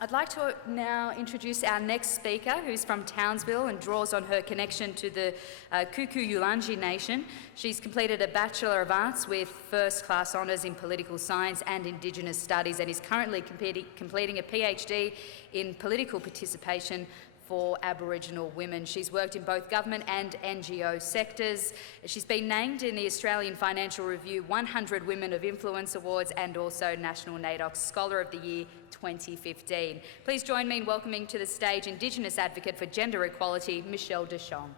I'd like to now introduce our next speaker, who's from Townsville and draws on her connection to the Kuku Yulanji Nation. She's completed a Bachelor of Arts with first-class honours in political science and Indigenous studies, and is currently completing a PhD in political participation for Aboriginal women. She's worked in both government and NGO sectors. She's been named in the Australian Financial Review 100 Women of Influence Awards and also National NAIDOC Scholar of the Year 2015. Please join me in welcoming to the stage Indigenous advocate for gender equality, Michelle Deshong.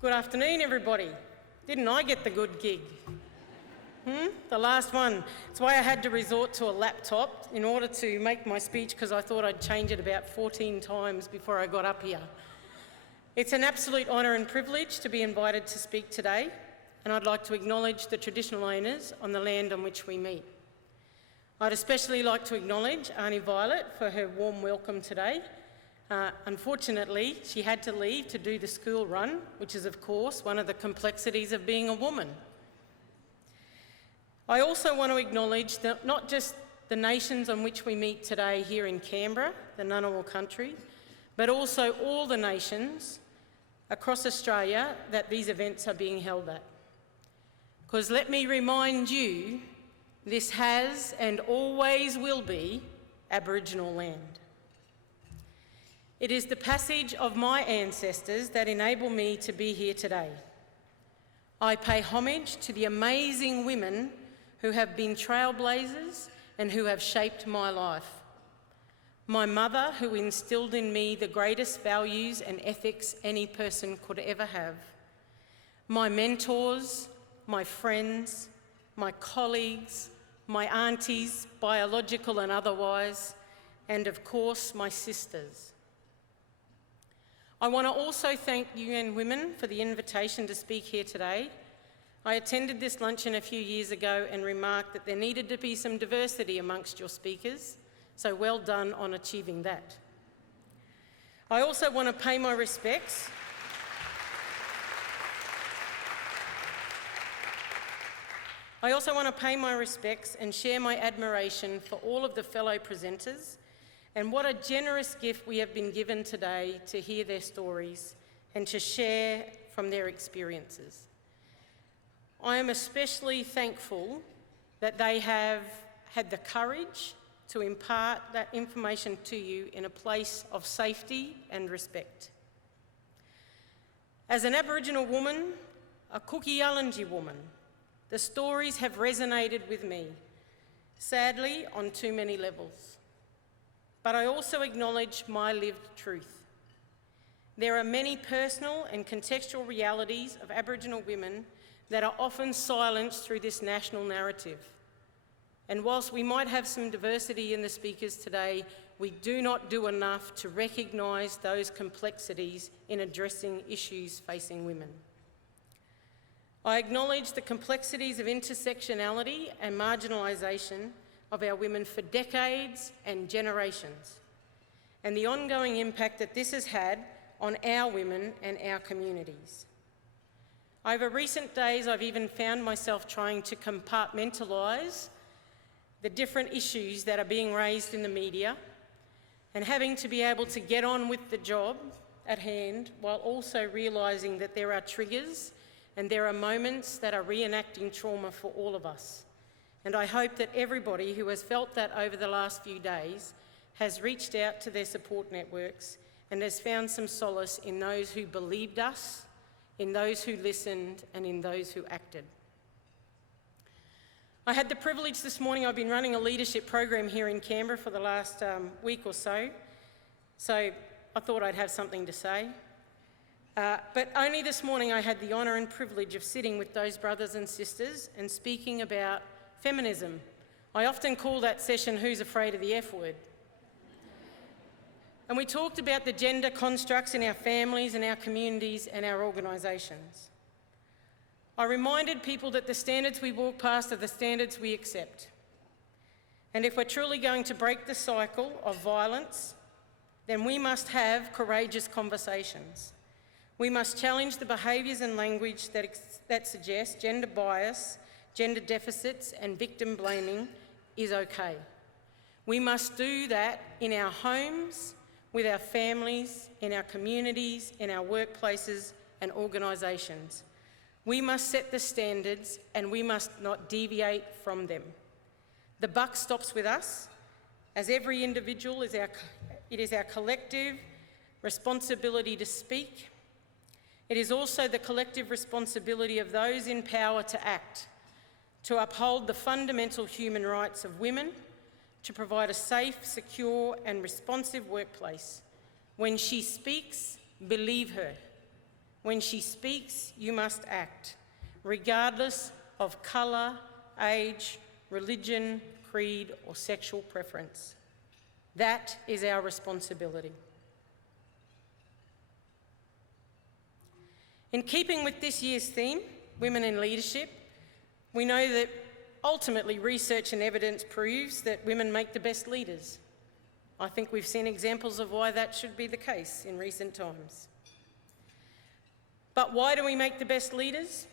Good afternoon, everybody. Didn't I get the good gig? The last one. That's why I had to resort to a laptop in order to make my speech, because I thought I'd change it about 14 times before I got up here. It's an absolute honour and privilege to be invited to speak today, and I'd like to acknowledge the traditional owners on the land on which we meet. I'd especially like to acknowledge Auntie Violet for her warm welcome today. Unfortunately, she had to leave to do the school run, which is, of course, one of the complexities of being a woman. I also want to acknowledge that not just the nations on which we meet today here in Canberra, the Ngunnawal country, but also all the nations across Australia that these events are being held at. Because let me remind you, this has and always will be Aboriginal land. It is the passage of my ancestors that enable me to be here today. I pay homage to the amazing women who have been trailblazers and who have shaped my life. My mother, who instilled in me the greatest values and ethics any person could ever have. My mentors, my friends, my colleagues, my aunties, biological and otherwise, and of course, my sisters. I want to also thank UN Women for the invitation to speak here today. I attended this luncheon a few years ago and remarked that there needed to be some diversity amongst your speakers, so well done on achieving that. I also want to pay my respects and share my admiration for all of the fellow presenters, and what a generous gift we have been given today to hear their stories and to share from their experiences. I am especially thankful that they have had the courage to impart that information to you in a place of safety and respect. As an Aboriginal woman, a Kuku Yulanji woman, the stories have resonated with me, sadly, on too many levels. But I also acknowledge my lived truth. There are many personal and contextual realities of Aboriginal women that are often silenced through this national narrative. And whilst we might have some diversity in the speakers today, we do not do enough to recognise those complexities in addressing issues facing women. I acknowledge the complexities of intersectionality and marginalisation of our women for decades and generations, and the ongoing impact that this has had on our women and our communities. Over recent days, I've even found myself trying to compartmentalise the different issues that are being raised in the media and having to be able to get on with the job at hand while also realising that there are triggers and there are moments that are reenacting trauma for all of us. And I hope that everybody who has felt that over the last few days has reached out to their support networks and has found some solace in those who believed us, in those who listened, and in those who acted. I had the privilege this morning, I've been running a leadership program here in Canberra for the last week or so I thought I'd have something to say. But only this morning I had the honour and privilege of sitting with those brothers and sisters and speaking about feminism. I often call that session Who's Afraid of the F Word? And we talked about the gender constructs in our families and our communities and our organisations. I reminded people that the standards we walk past are the standards we accept. And if we're truly going to break the cycle of violence, then we must have courageous conversations. We must challenge the behaviours and language that suggest gender bias, gender deficits and victim blaming is okay. We must do that in our homes, with our families, in our communities, in our workplaces and organisations. We must set the standards and we must not deviate from them. The buck stops with us. As every individual, it is our collective responsibility to speak. It is also the collective responsibility of those in power to act, to uphold the fundamental human rights of women, to provide a safe, secure and responsive workplace. When she speaks, believe her. When she speaks, you must act, regardless of colour, age, religion, creed or sexual preference. That is our responsibility. In keeping with this year's theme, Women in Leadership, we know that ultimately research and evidence proves that women make the best leaders. I think we've seen examples of why that should be the case in recent times. But why do we make the best leaders?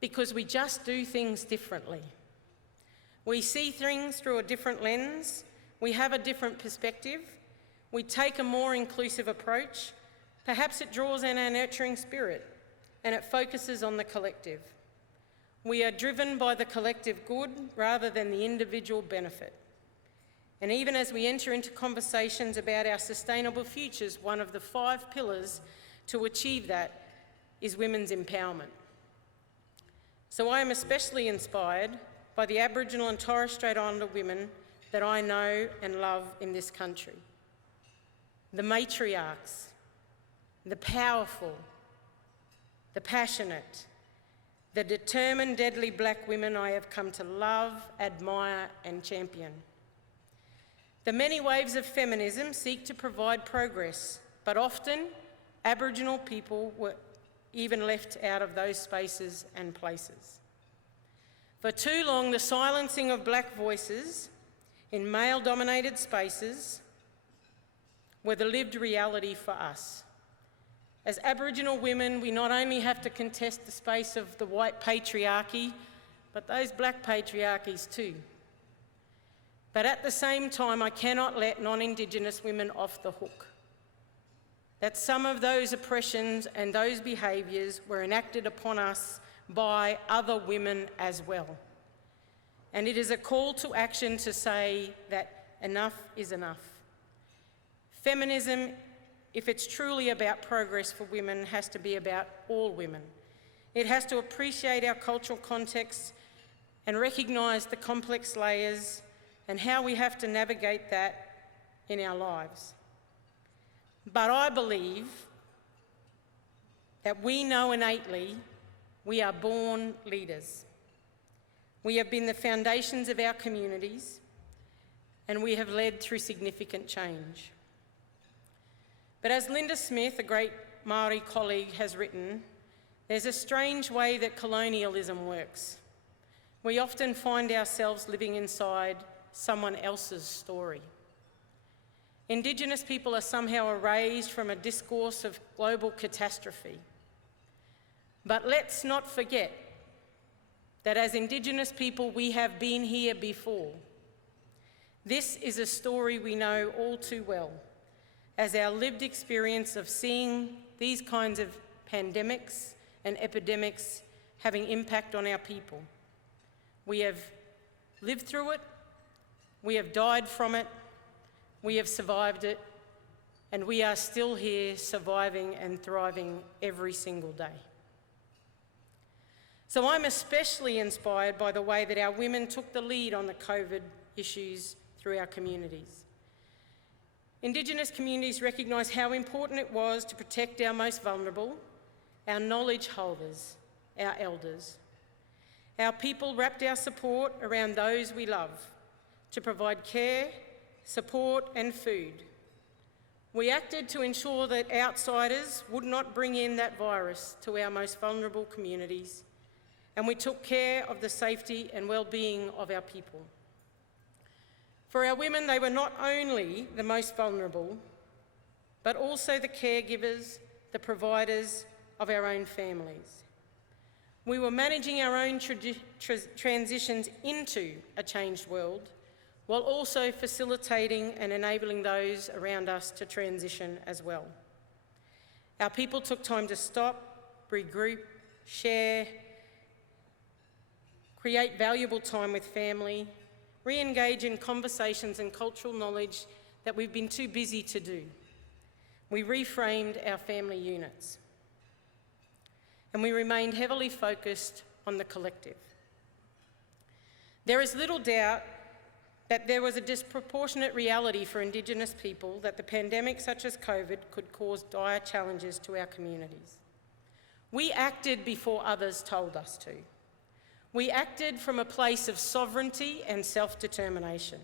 Because we just do things differently. We see things through a different lens, we have a different perspective, we take a more inclusive approach. Perhaps it draws on our nurturing spirit and it focuses on the collective. We are driven by the collective good rather than the individual benefit. And even as we enter into conversations about our sustainable futures, one of the 5 pillars to achieve that is women's empowerment. So I am especially inspired by the Aboriginal and Torres Strait Islander women that I know and love in this country. The matriarchs, the powerful, the passionate, the determined, deadly black women I have come to love, admire and champion. The many waves of feminism seek to provide progress, but often Aboriginal people were even left out of those spaces and places. For too long, the silencing of black voices in male-dominated spaces were the lived reality for us. As Aboriginal women, we not only have to contest the space of the white patriarchy, but those black patriarchies too. But at the same time, I cannot let non-Indigenous women off the hook. That some of those oppressions and those behaviours were enacted upon us by other women as well. And it is a call to action to say that enough is enough. Feminism, if it's truly about progress for women, has to be about all women. It has to appreciate our cultural context and recognise the complex layers and how we have to navigate that in our lives. But I believe that we know innately we are born leaders. We have been the foundations of our communities and we have led through significant change. But as Linda Smith, a great Maori colleague, has written, there's a strange way that colonialism works. We often find ourselves living inside someone else's story. Indigenous people are somehow erased from a discourse of global catastrophe. But let's not forget that as Indigenous people, we have been here before. This is a story we know all too well, as our lived experience of seeing these kinds of pandemics and epidemics having impact on our people. We have lived through it, we have died from it, we have survived it, and we are still here surviving and thriving every single day. So I'm especially inspired by the way that our women took the lead on the COVID issues through our communities. Indigenous communities recognise how important it was to protect our most vulnerable, our knowledge holders, our elders. Our people wrapped our support around those we love to provide care, support and food. We acted to ensure that outsiders would not bring in that virus to our most vulnerable communities, and we took care of the safety and well-being of our people. For our women, they were not only the most vulnerable, but also the caregivers, the providers of our own families. We were managing our own transitions into a changed world, while also facilitating and enabling those around us to transition as well. Our people took time to stop, regroup, share, create valuable time with family, re-engage in conversations and cultural knowledge that we've been too busy to do. We reframed our family units. And we remained heavily focused on the collective. There is little doubt that there was a disproportionate reality for Indigenous people that the pandemic such as COVID could cause dire challenges to our communities. We acted before others told us to. We acted from a place of sovereignty and self-determination,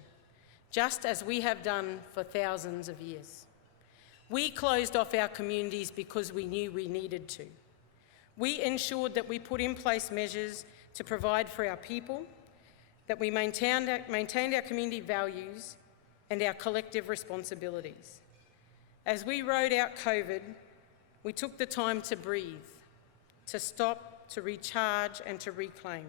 just as we have done for thousands of years. We closed off our communities because we knew we needed to. We ensured that we put in place measures to provide for our people, that we maintained our community values and our collective responsibilities. As we rode out COVID, we took the time to breathe, to stop, to recharge and to reclaim.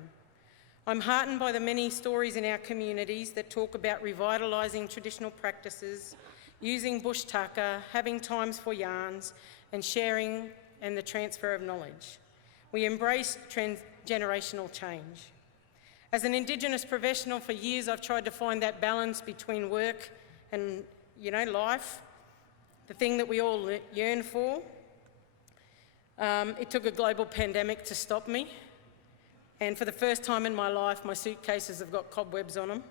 I'm heartened by the many stories in our communities that talk about revitalising traditional practices, using bush tucker, having times for yarns and sharing and the transfer of knowledge. We embrace transgenerational change. As an Indigenous professional for years, I've tried to find that balance between work and, life, the thing that we all yearn for. It took a global pandemic to stop me. And for the first time in my life, my suitcases have got cobwebs on them.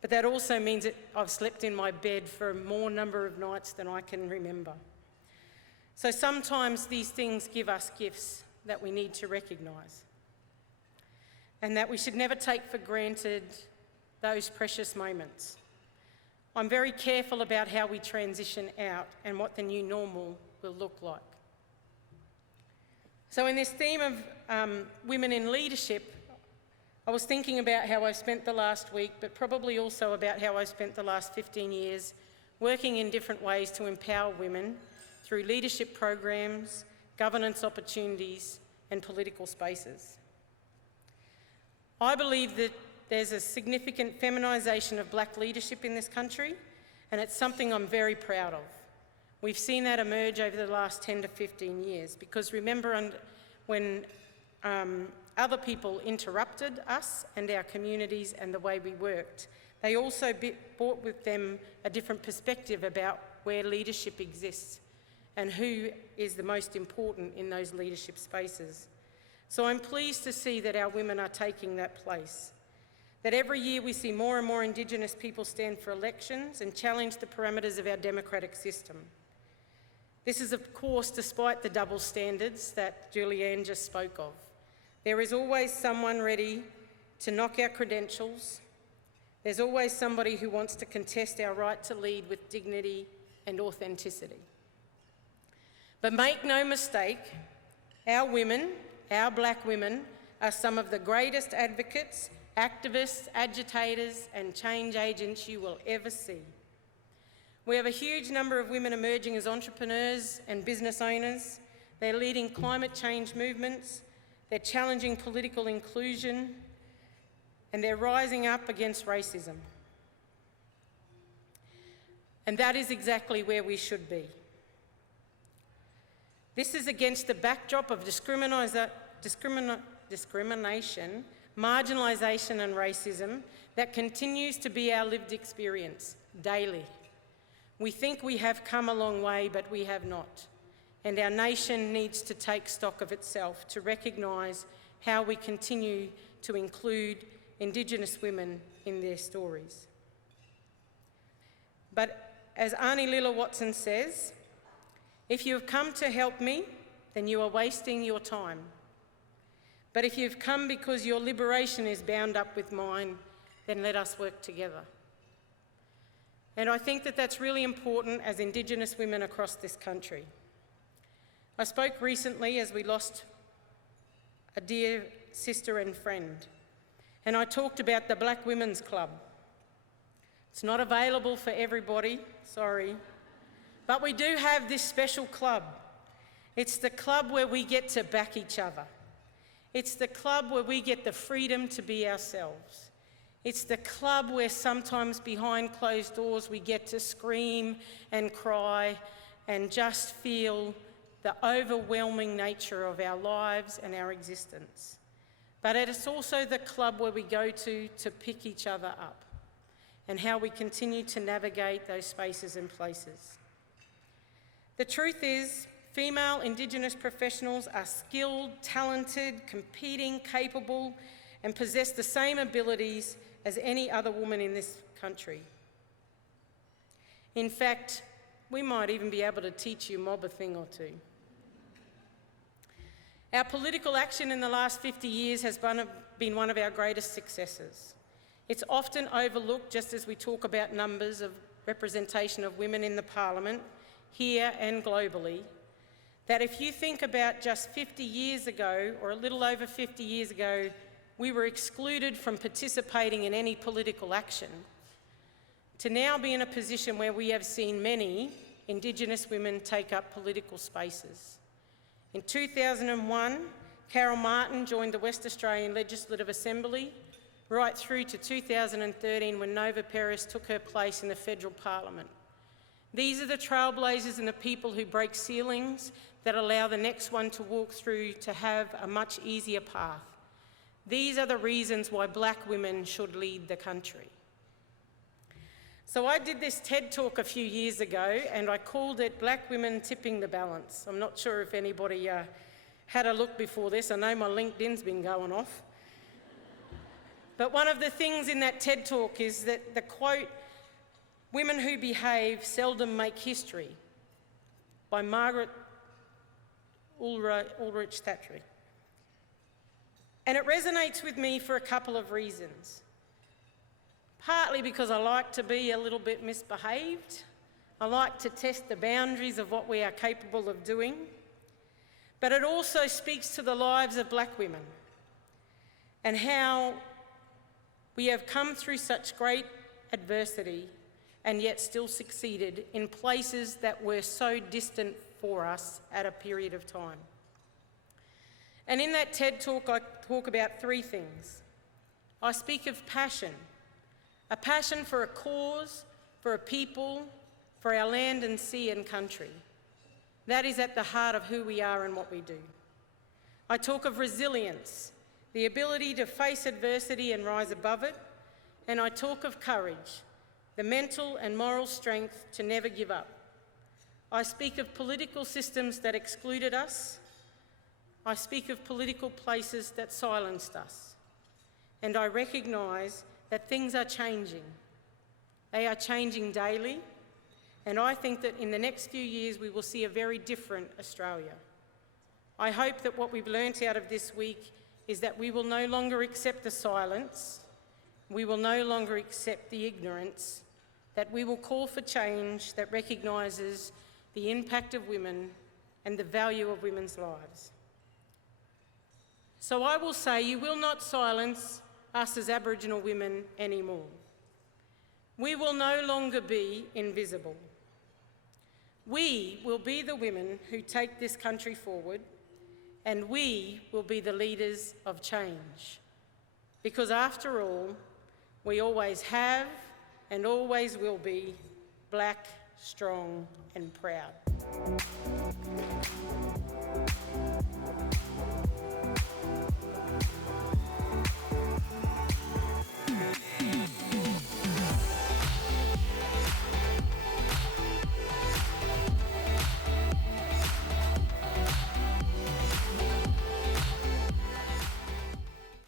But that also means that I've slept in my bed for a more number of nights than I can remember. So sometimes these things give us gifts that we need to recognise, and that we should never take for granted those precious moments. I'm very careful about how we transition out and what the new normal will look like. So in this theme of women in leadership, I was thinking about how I've spent the last week, but probably also about how I've spent the last 15 years working in different ways to empower women through leadership programs, governance opportunities, and political spaces. I believe that there's a significant feminisation of black leadership in this country, and it's something I'm very proud of. We've seen that emerge over the last 10 to 15 years, because remember when other people interrupted us and our communities and the way we worked, they also brought with them a different perspective about where leadership exists and who is the most important in those leadership spaces. So I'm pleased to see that our women are taking that place, that every year we see more and more Indigenous people stand for elections and challenge the parameters of our democratic system. This is, of course, despite the double standards that Julianne just spoke of. There is always someone ready to knock our credentials. There's always somebody who wants to contest our right to lead with dignity and authenticity. But make no mistake, our women, our black women, are some of the greatest advocates, activists, agitators, and change agents you will ever see. We have a huge number of women emerging as entrepreneurs and business owners. They're leading climate change movements, they're challenging political inclusion, and they're rising up against racism. And that is exactly where we should be. This is against the backdrop of discrimination, marginalisation and racism that continues to be our lived experience daily. We think we have come a long way, but we have not. And our nation needs to take stock of itself to recognise how we continue to include Indigenous women in their stories. But as Arnie Lilla Watson says, if you have come to help me, then you are wasting your time. But if you've come because your liberation is bound up with mine, then let us work together. And I think that that's really important as Indigenous women across this country. I spoke recently as we lost a dear sister and friend, and I talked about the Black Women's Club. It's not available for everybody, sorry, But we do have this special club. It's the club where we get to back each other. It's the club where we get the freedom to be ourselves. It's the club where sometimes behind closed doors we get to scream and cry and just feel the overwhelming nature of our lives and our existence. But it's also the club where we go to pick each other up and how we continue to navigate those spaces and places. The truth is, female Indigenous professionals are skilled, talented, competing, capable, and possess the same abilities as any other woman in this country. In fact, we might even be able to teach you mob a thing or two. Our political action in the last 50 years has been one of our greatest successes. It's often overlooked, just as we talk about numbers of representation of women in the Parliament, here and globally, that if you think about just 50 years ago, or a little over 50 years ago, we were excluded from participating in any political action, to now be in a position where we have seen many Indigenous women take up political spaces. In 2001, Carol Martin joined the West Australian Legislative Assembly, right through to 2013 when Nova Peris took her place in the federal parliament. These are the trailblazers and the people who break ceilings that allow the next one to walk through to have a much easier path. These are the reasons why black women should lead the country. So I did this TED Talk a few years ago and I called it Black Women Tipping the Balance. I'm not sure if anybody had a look before this. I know my LinkedIn's been going off. But one of the things in that TED Talk is that the quote, "Women who behave seldom make history," by Margaret Ulrich Thatcher. And it resonates with me for a couple of reasons. Partly because I like to be a little bit misbehaved. I like to test the boundaries of what we are capable of doing. But it also speaks to the lives of black women and how we have come through such great adversity and yet still succeeded in places that were so distant for us at a period of time. And in that TED Talk, I talk about three things. I speak of passion, a passion for a cause, for a people, for our land and sea and country. That is at the heart of who we are and what we do. I talk of resilience, the ability to face adversity and rise above it, and I talk of courage, the mental and moral strength to never give up. I speak of political systems that excluded us. I speak of political places that silenced us. And I recognise that things are changing. They are changing daily, and I think that in the next few years we will see a very different Australia. I hope that what we've learnt out of this week is that we will no longer accept the silence, we will no longer accept the ignorance, that we will call for change that recognises the impact of women and the value of women's lives. So I will say, you will not silence us as Aboriginal women anymore. We will no longer be invisible. We will be the women who take this country forward, and we will be the leaders of change. Because after all, we always have and always will be black, strong and proud.